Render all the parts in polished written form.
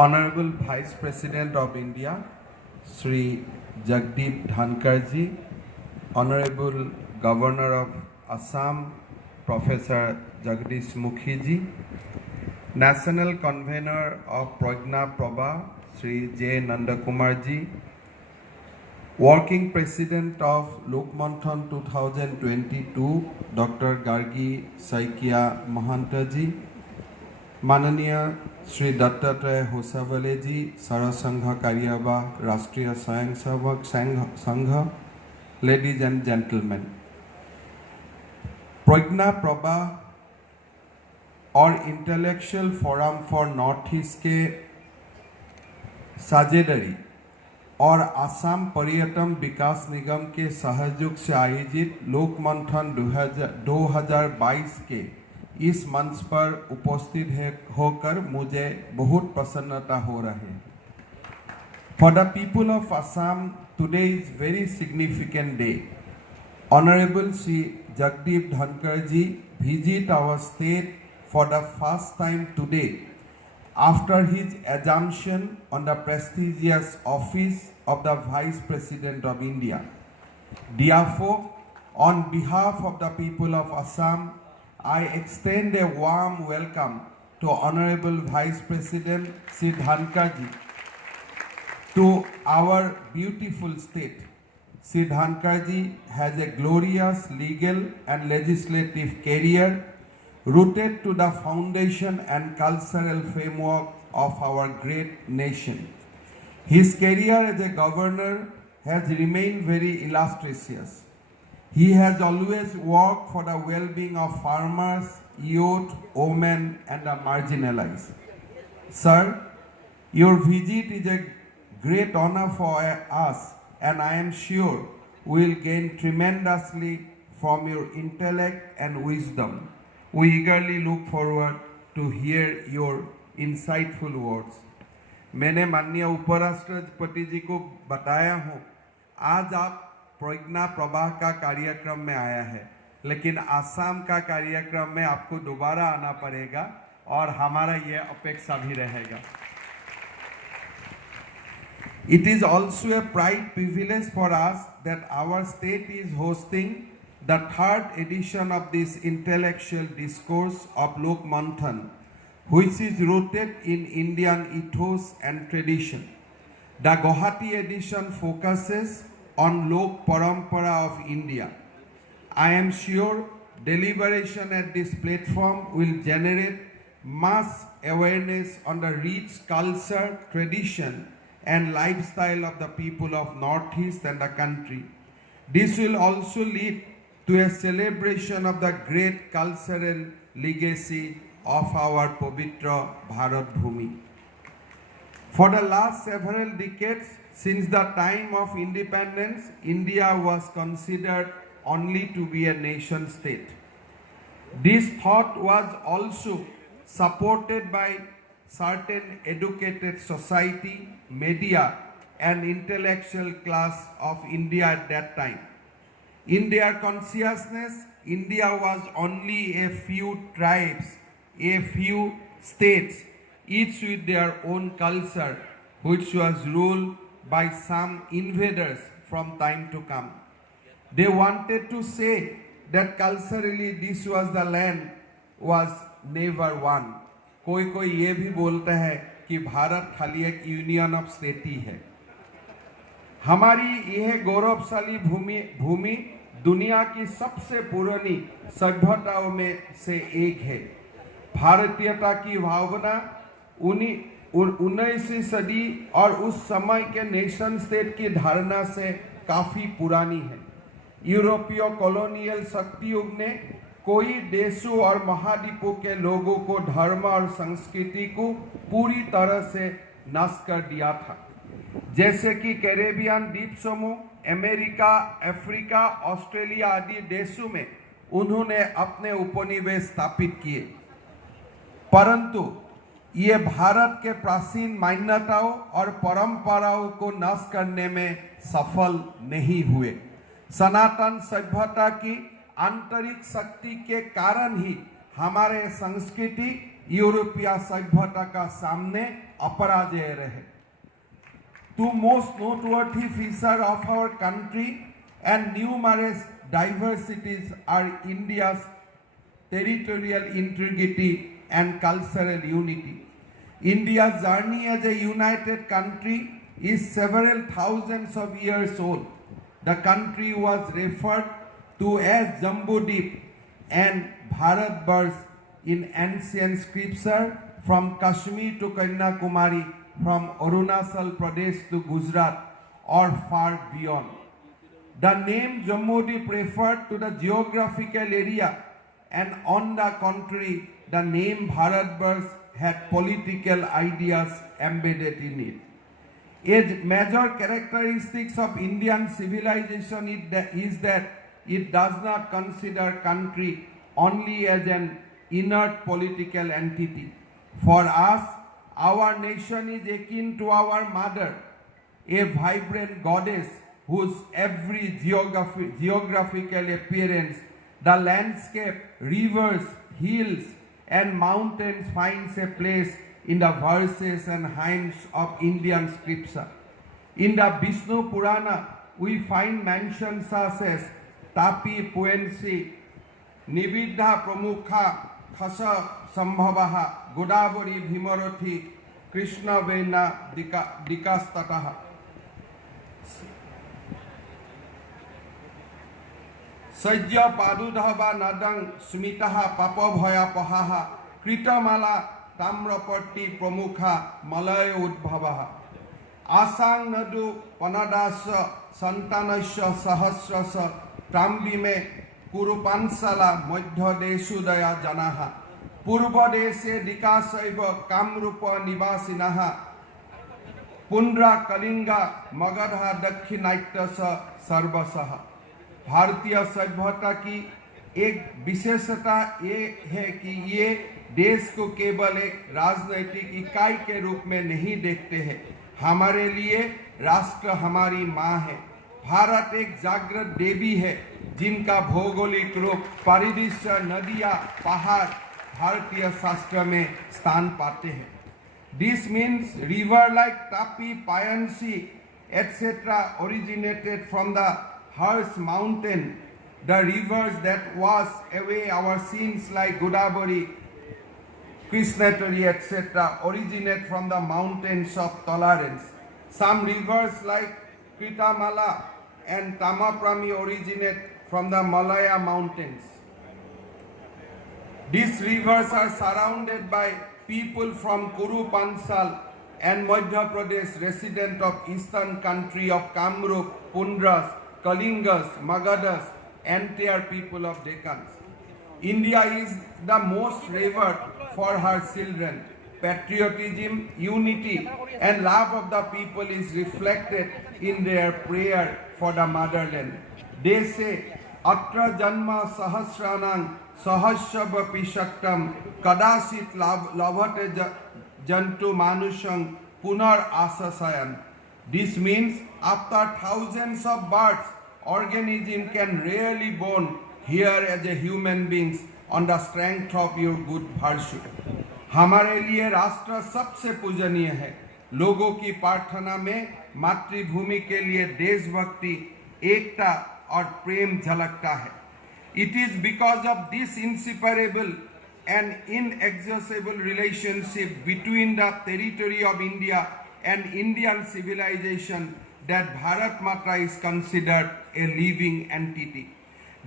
Honorable Vice President of India, Sri Jagdeep Dhankarji, Honorable Governor of Assam, Professor Jagdish Mukhiji, National Convener of Prajna Prabha, Sri J. Nandakumarji, Working President of Lokmanthan 2022, Dr. Gargi Saikia Mahantaji, Mananiya Sri Dattatreya Hosavaleji, Sarasangha Karyaba, Rashtriya Swayam Sevak Sangha, ladies and gentlemen, Prajna Prabha और intellectual forum for north east के साझेदारी और आसाम पर्यटन विकास निगम के सहयोग से आयोजित लोकमंथन 2022 के इस मंच पर उपस्थित होकर मुझे बहुत प्रसन्नता हो रही है। For the people of Assam, today is very significant day. Honorable Sri Jagdeep Dhankarji visit our state for the first time today after his assumption on the prestigious office of the Vice President of India. Therefore, on behalf of the people of Assam, I extend a warm welcome to Honorable Vice President Sri Dhankarji to our beautiful state. Sri Dhankarji has a glorious legal and legislative career rooted to the foundation and cultural framework of our great nation. His career as a governor has remained very illustrious. He has always worked for the well-being of farmers, youth, women, and the marginalized. Sir, your visit is a great honor for us, and I am sure we will gain tremendously from your intellect and wisdom. We eagerly look forward to hear your insightful words. मैंने माननीय उपराष्ट्रपति जी को बताया हूँ, आज आप प्रज्ञा प्रवाह का कार्यक्रम में आया है, लेकिन आसाम का कार्यक्रम में आपको दोबारा आना पड़ेगा और हमारा ये अपेक्षा भी रहेगा. It is also a pride privilege for us that our state is hosting the third edition of this intellectual discourse of Lokmanthan, which is rooted in Indian ethos and tradition. The Guwahati edition focuses on Lokparampara of India. I am sure deliberation at this platform will generate mass awareness on the rich culture, tradition, and lifestyle of the people of Northeast and the country. This will also lead to a celebration of the great cultural legacy of our Pavitra Bharat Bhumi. For the last several decades, since the time of independence, India was considered only to be a nation state. This thought was also supported by certain educated society, media, and intellectual class of India at that time. In their consciousness, India was only a few tribes, a few states, each with their own culture, which was ruled by some invaders from time to come. They wanted to say that culturally this was the land was never one. कोई ये भी बोलता है कि भारत खाली एक union of state ही है. हमारी यह गौरवशाली भूमि दुनिया की सबसे पुरानी सभ्यताओं में से एक है. भारतीयता की भावना 19वीं सदी और उस समय के नेशन स्टेट की धारणा से काफी पुरानी है. यूरोपीय कॉलोनियल शक्ति युग ने कोई देशों और महाद्वीपों के लोगों को धर्म और संस्कृति को पूरी तरह से नष्ट कर दिया था. जैसे कि कैरेबियन द्वीप समूह, अमेरिका, अफ्रीका, ऑस्ट्रेलिया आदि देशों में उन्होंने अपने उपनिवेश स्थापित किए, परंतु ये भारत के प्राचीन मान्यताओं और परंपराओं को नष्ट करने में सफल नहीं हुए. सनातन सभ्यता की आंतरिक शक्ति के कारण ही हमारे संस्कृति यूरोपीय सभ्यता का सामने अपराजय रहे. Two most noteworthy features of our country and numerous diversities are India's territorial integrity and cultural unity. India's journey as a united country is several thousands of years old. The country was referred to as Jambudip and Bharatvarsh in ancient scripture, from Kashmir to Kanyakumari, from Arunachal Pradesh to Gujarat, or far beyond. The name Jambudip referred to the geographical area, and on the contrary, the name Bharatvarsh had political ideas embedded in it. A major characteristics of Indian civilization is that it does not consider country only as an inert political entity. For us, our nation is akin to our mother, a vibrant goddess whose every geographical appearance, the landscape, rivers, hills, and mountains finds a place in the verses and hymns of Indian scripture. In the Vishnu Purana, we find mentions such as Tapi Puensi, Nividha Pramukha, Khasa Sambhavaha, Godavari Bhimarathi, Krishna Vena Dikastataha. Sajya Padudhava Nadang Smitaha Papabhaya Pahaha, Kritamala Tamraparti Pramukha Malaya Udbhavaha. Asang Nadu Panadasa Santanasya Sahasrasa Tambime Kurupansala Madhya Desudaya Janaha. Purva Dese Dikasaiva Kamrupa Nivasinaha. Pundra Kalinga Magadha Dakhinaiktasa Sarvasaha. भारतीय सभ्यता की एक विशेषता ये है कि ये देश को केवल एक राजनैतिक इकाई के रूप में नहीं देखते हैं. हमारे लिए राष्ट्र हमारी माँ है. भारत एक जागृत देवी है जिनका भौगोलिक रूप, परिदृश्य, नदियाँ, पहाड़ भारतीय शास्त्र में स्थान पाते हैं. This means river like Tapi, Payansi, etc. originated from the Harsh mountain. The rivers that wash away our sins like Godavari, Krishnatari, etc. originate from the mountains of tolerance. Some rivers like Kritamala and Tamaprami originate from the Malaya mountains. These rivers are surrounded by people from Kuru Pansal and Madhya Pradesh, resident of eastern country of Kamrup, Pundras, Kalingas, Magadhas, entire people of Deccan. India is the most revered for her children. Patriotism, unity, and love of the people is reflected in their prayer for the motherland. They say, Atra Janma Sahasranang Sahasravapi Shaktam Kadasit Lavate Jantu Manushang Punar Asasayan. This means after thousands of births, organism can rarely born here as a human beings on the strength of your good virtue. हमारे लिए राष्ट्र सबसे पूजनीय है. लोगों की प्रार्थना में मातृभूमि के लिए देशभक्ति, एकता और प्रेम झलकता है. It is because of this inseparable and inexhaustible relationship between the territory of India and Indian civilization that Bharat Mata is considered a living entity.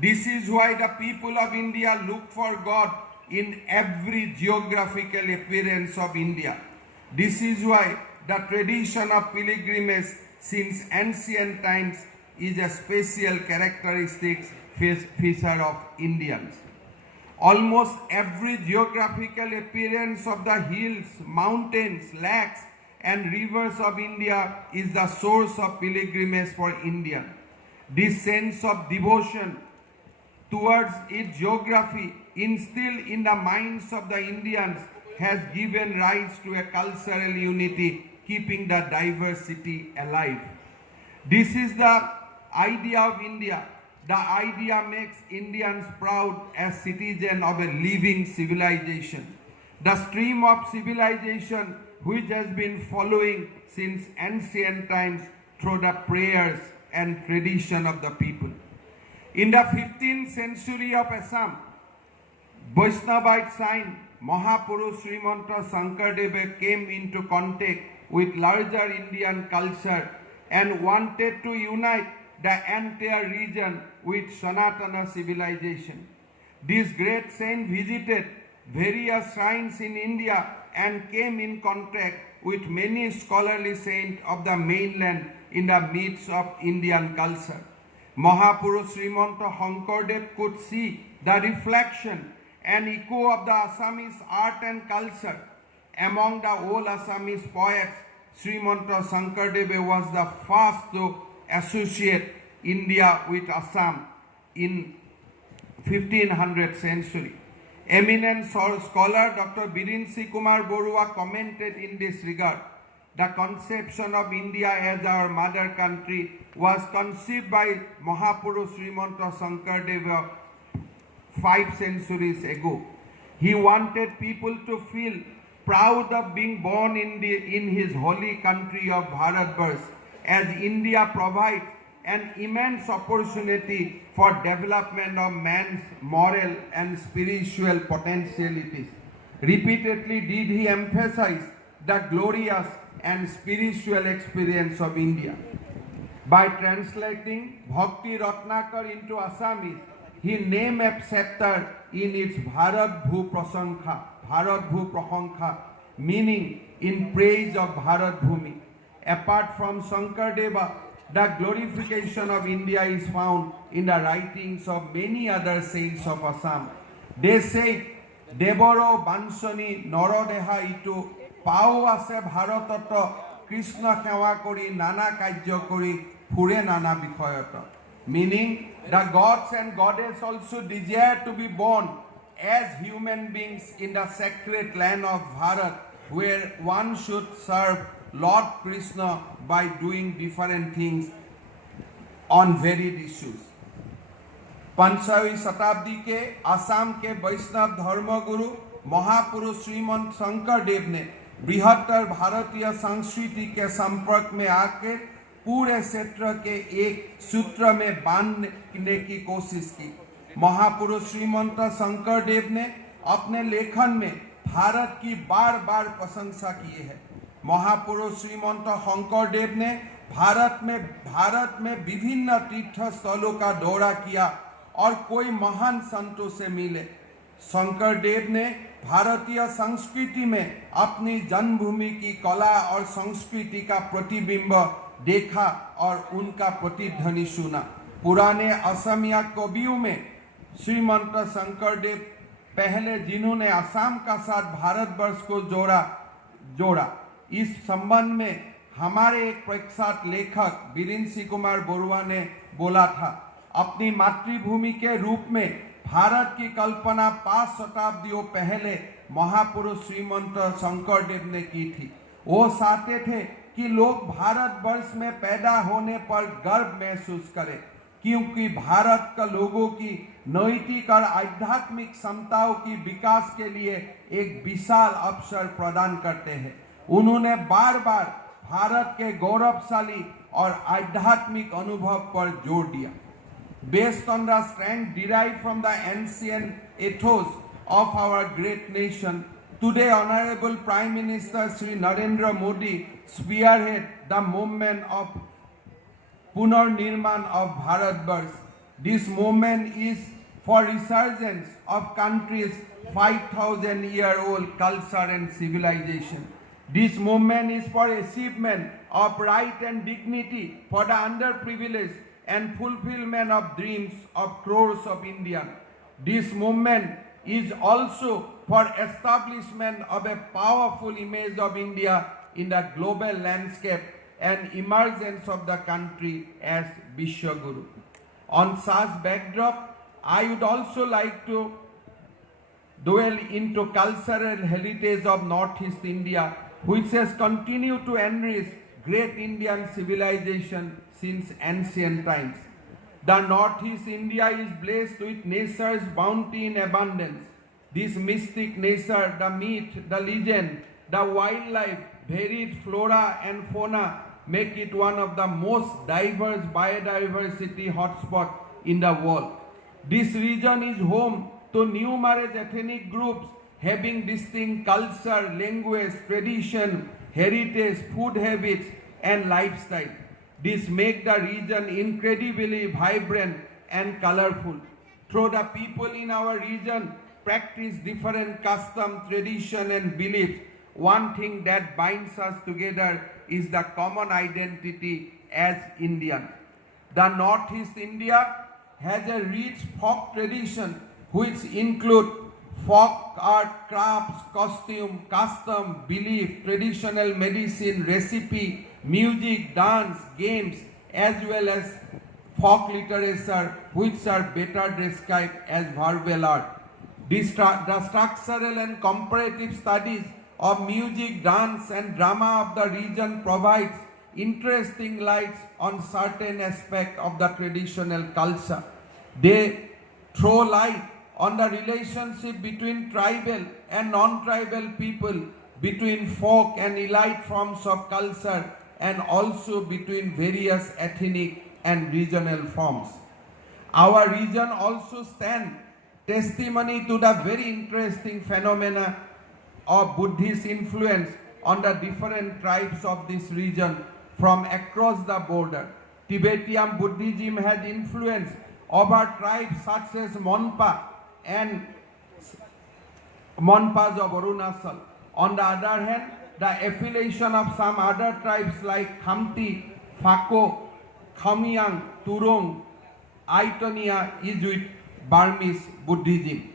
This is why the people of India look for God in every geographical appearance of India. This is why the tradition of pilgrimage since ancient times is a special characteristic feature of Indians. Almost every geographical appearance of the hills, mountains, lakes, and rivers of India is the source of pilgrimage for Indians. This sense of devotion towards its geography instilled in the minds of the Indians has given rise to a cultural unity, keeping the diversity alive. This is the idea of India. The idea makes Indians proud as citizens of a living civilization. the stream of civilization which has been following since ancient times through the prayers and tradition of the people. In the 15th century of Assam, Vaishnavite saint Mahapurush Hemanta Shankardeva came into contact with larger Indian culture and wanted to unite the entire region with Sanatana civilization. This great saint visited various shrines in India and came in contact with many scholarly saints of the mainland in the midst of Indian culture. Mahapurush Hemanta Shankardeva could see the reflection and echo of the Assamese art and culture. Among the old Assamese poets, Hemanta Shankardeva was the first to associate India with Assam in 1500th century. Eminent scholar Dr. Birinsi Kumar Borua commented in this regard. The conception of India as our mother country was conceived by Mahapurush Hemanta Shankardeva 5 centuries ago. He wanted people to feel proud of being born in his holy country of Bharatvarsh, as India provides an immense opportunity for development of man's moral and spiritual potentialities. Repeatedly did he emphasize the glorious and spiritual experience of India. By translating Bhakti Ratnakar into Assamese, he named a chapter in its Bharat Bhu Prasankha, meaning in praise of Bharat Bhumi. Apart from Shankardeva, the glorification of India is found in the writings of many other saints of Assam. They say, Devaro Bansani Norodeha Itu Pao Ase Bharatata Krishna Kewa Kori Nana Kajya Kori Phure Nana Bikhoyata. Meaning, the gods and goddess also desire to be born as human beings in the sacred land of Bharat, where one should serve Lord Krishna by doing different things on varied issues. 15वीं शताब्दी के आसाम के वैष्णव धर्मगुरु महापुरुष श्रीमंत शंकर देव ने बृहत्तर भारतीय संस्कृति के संपर्क में आकर पूरे क्षेत्र के एक सूत्र में बांधने की कोशिश की। महापुरुष श्रीमंत शंकर देव ने अपने लेखन में भारत की बार बार प्रशंसा की है। महापुरुष श्रीमंत शंकर देव ने भारत में विभिन्न तीर्थ स्थलों का दौरा किया और कोई महान संतों से मिले। शंकर देव ने भारतीय संस्कृति में अपनी जन्मभूमि की कला और संस्कृति का प्रतिबिंब देखा और उनका प्रतिध्वनि सुना। पुराने असमिया कवियों में श्रीमंत शंकर देव पहले जिन्होंने असम का साथ भारतवर्ष को जोड़ा। इस संबंध में हमारे एक प्रख्यात लेखक बिरिंसी कुमार बरुआ ने बोला था, अपनी मातृभूमि के रूप में भारत की कल्पना 5 शताब्दियों पहले महापुरुष श्रीमंत शंकर देव ने की थी। वो चाहते थे कि लोग भारतवर्ष में पैदा होने पर गर्व महसूस करें, क्योंकि भारत का लोगों की नैतिक और आध्यात्मिक क्षमताओं की विकास के लिए एक विशाल अवसर प्रदान करते हैं। उन्होंने बार बार भारत के गौरवशाली और आध्यात्मिक अनुभव पर जोर दिया। Based on the strength derived from the ancient ethos of our great nation, today Honorable Prime Minister Sri Narendra Modi spearhead the movement of Punarnirman of Bharatvarsh. This movement is for resurgence of country's 5,000-year-old culture and civilization. This movement is for achievement of right and dignity for the underprivileged and fulfillment of dreams of crores of Indians. This movement is also for establishment of a powerful image of India in the global landscape and emergence of the country as Biswa Guru. On such backdrop, I would also like to dwell into cultural heritage of Northeast India, which has continued to enrich great Indian civilization since ancient times. The Northeast India is blessed with nature's bounty in abundance. This mystic nature, the myth, the legend, the wildlife, varied flora and fauna make it one of the most diverse biodiversity hotspots in the world. This region is home to numerous ethnic groups having distinct culture, language, tradition, heritage, food habits, and lifestyle. This makes the region incredibly vibrant and colorful. Though the people in our region practice different customs, tradition, and beliefs, one thing that binds us together is the common identity as Indian. The Northeast India has a rich folk tradition which include folk art, crafts, costume, custom, belief, traditional medicine, recipe, music, dance, games, as well as folk literature, which are better described as verbal art. The structural and comparative studies of music, dance, and drama of the region provides interesting lights on certain aspects of the traditional culture. They throw light on the relationship between tribal and non-tribal people, between folk and elite forms of culture, and also between various ethnic and regional forms. Our region also stands testimony to the very interesting phenomena of Buddhist influence on the different tribes of this region from across the border. Tibetan Buddhism has influence over tribes such as Monpa and Monpas of Arunachal. On the other hand, the affiliation of some other tribes like Khamti, Phako, Khamiang, Turong, Aitonia is with Burmese Buddhism.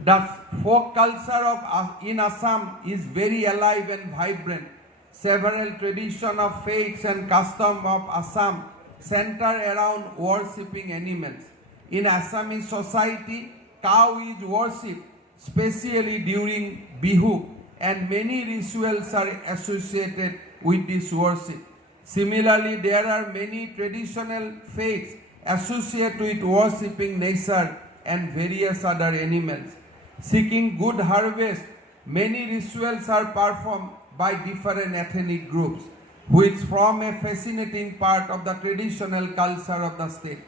The folk culture in Assam is very alive and vibrant. Several traditions of faiths and customs of Assam center around worshipping animals. In Assamese society, cow is worshipped, especially during Bihu, and many rituals are associated with this worship. Similarly, there are many traditional faiths associated with worshipping nature and various other animals. Seeking good harvest, many rituals are performed by different ethnic groups, which form a fascinating part of the traditional culture of the state.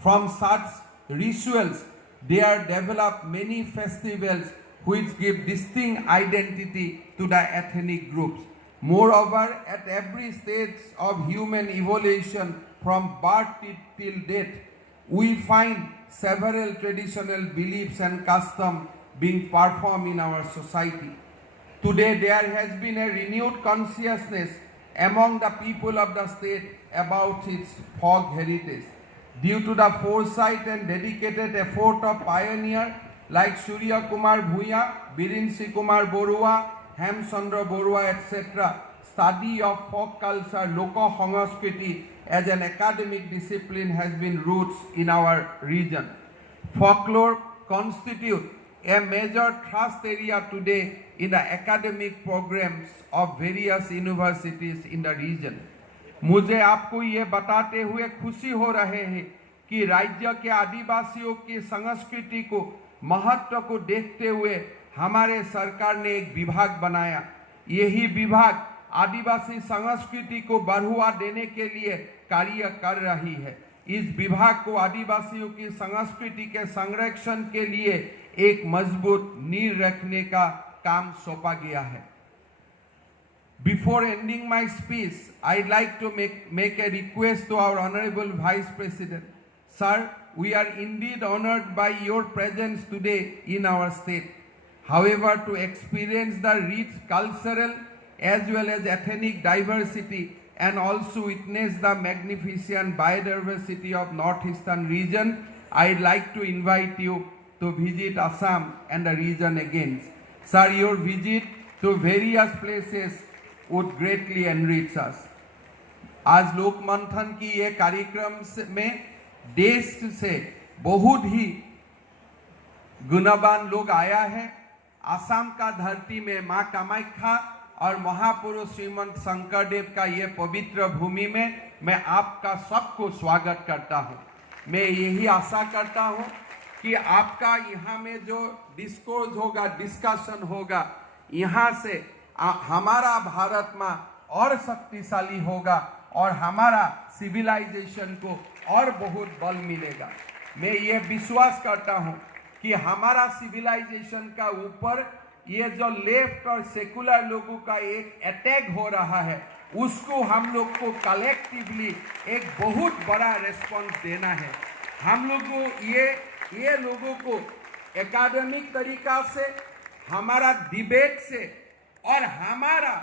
From such rituals, there develop many festivals which give distinct identity to the ethnic groups. Moreover, at every stage of human evolution from birth till death, we find several traditional beliefs and customs being performed in our society. Today, there has been a renewed consciousness among the people of the state about its folk heritage. Due to the foresight and dedicated effort of pioneers like Surya Kumar Bhuya, Birinsi Kumar Borua, Hemchandra Borua, etc., study of folk culture, Loko Sangskriti as an academic discipline has been roots in our region. Folklore constitutes a major thrust area today in the academic programs of various universities in the region. मुझे आपको ये बताते हुए खुशी हो रहे हैं कि राज्य के आदिवासियों की संस्कृति को महत्व को देखते हुए हमारे सरकार ने एक विभाग बनाया। यही विभाग आदिवासी संस्कृति को बढ़ावा देने के लिए कार्य कर रही है। इस विभाग को आदिवासियों की संस्कृति के संरक्षण के लिए एक मजबूत नींव रखने का काम सौंपा गया है। Before ending my speech, I'd like to make a request to our Honorable Vice President. Sir, we are indeed honored by your presence today in our state. However, to experience the rich cultural as well as ethnic diversity and also witness the magnificent biodiversity of Northeastern region, I'd like to invite you to visit Assam and the region again. Sir, your visit to various places would greatly enrich us. आज लोकमंथन की ये कार्यक्रम में देश से बहुत ही गुणवान लोग आया है। असम का धरती में माँ कामाख्या और महापुरुष श्रीमंत शंकरदेव का ये पवित्र भूमि में मैं आपका सबको स्वागत करता हूँ। मैं यही आशा करता हूँ कि आपका यहाँ में जो डिस्कोर्स होगा, डिस्कशन होगा, यहाँ से हमारा भारत में और शक्तिशाली होगा और हमारा सिविलाइजेशन को और बहुत बल मिलेगा। मैं ये विश्वास करता हूँ कि हमारा सिविलाइजेशन का ऊपर ये जो लेफ्ट और सेकुलर लोगों का एक अटैक हो रहा है, उसको हम लोग को कलेक्टिवली एक बहुत बड़ा रिस्पॉन्स देना है। हम लोग को ये लोगों को एकेडमिक तरीका से, हमारा डिबेट से और हमारा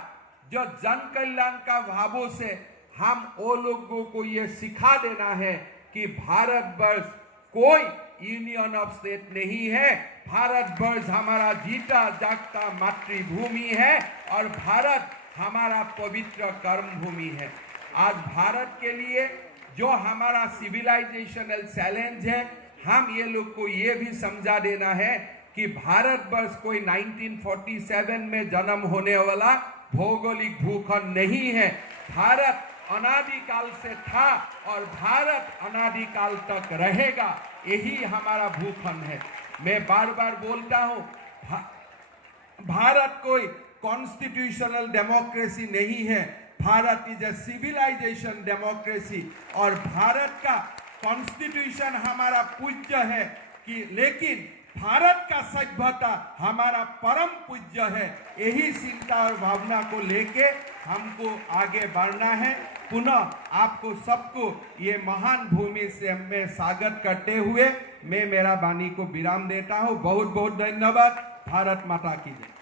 जो जन कल्याण का भावों से हम वो लोगों को ये सिखा देना है कि भारतवर्ष कोई यूनियन ऑफ स्टेट नहीं है। भारतवर्ष हमारा जीता जागता मातृभूमि है और भारत हमारा पवित्र कर्मभूमि है। आज भारत के लिए जो हमारा सिविलाइजेशनल चैलेंज है, हम ये लोग को ये भी समझा देना है कि भारतवर्ष कोई 1947 में जन्म होने वाला भौगोलिक भूखंड नहीं है। भारत अनादिकाल से था और भारत अनादिकाल तक रहेगा। यही हमारा भूखंड है। मैं बार बार बोलता हूँ, भारत कोई कॉन्स्टिट्यूशनल डेमोक्रेसी नहीं है। Bharat is a civilisation democracy और भारत का कॉन्स्टिट्यूशन हमारा पूज्य है कि, लेकिन भारत का सभ्यता हमारा परम पूज्य है। यही चिंता और भावना को लेके हमको आगे बढ़ना है। पुनः आपको सबको ये महान भूमि से मैं स्वागत करते हुए मैं मेरा वाणी को विराम देता हूँ। बहुत बहुत धन्यवाद। भारत माता की जय।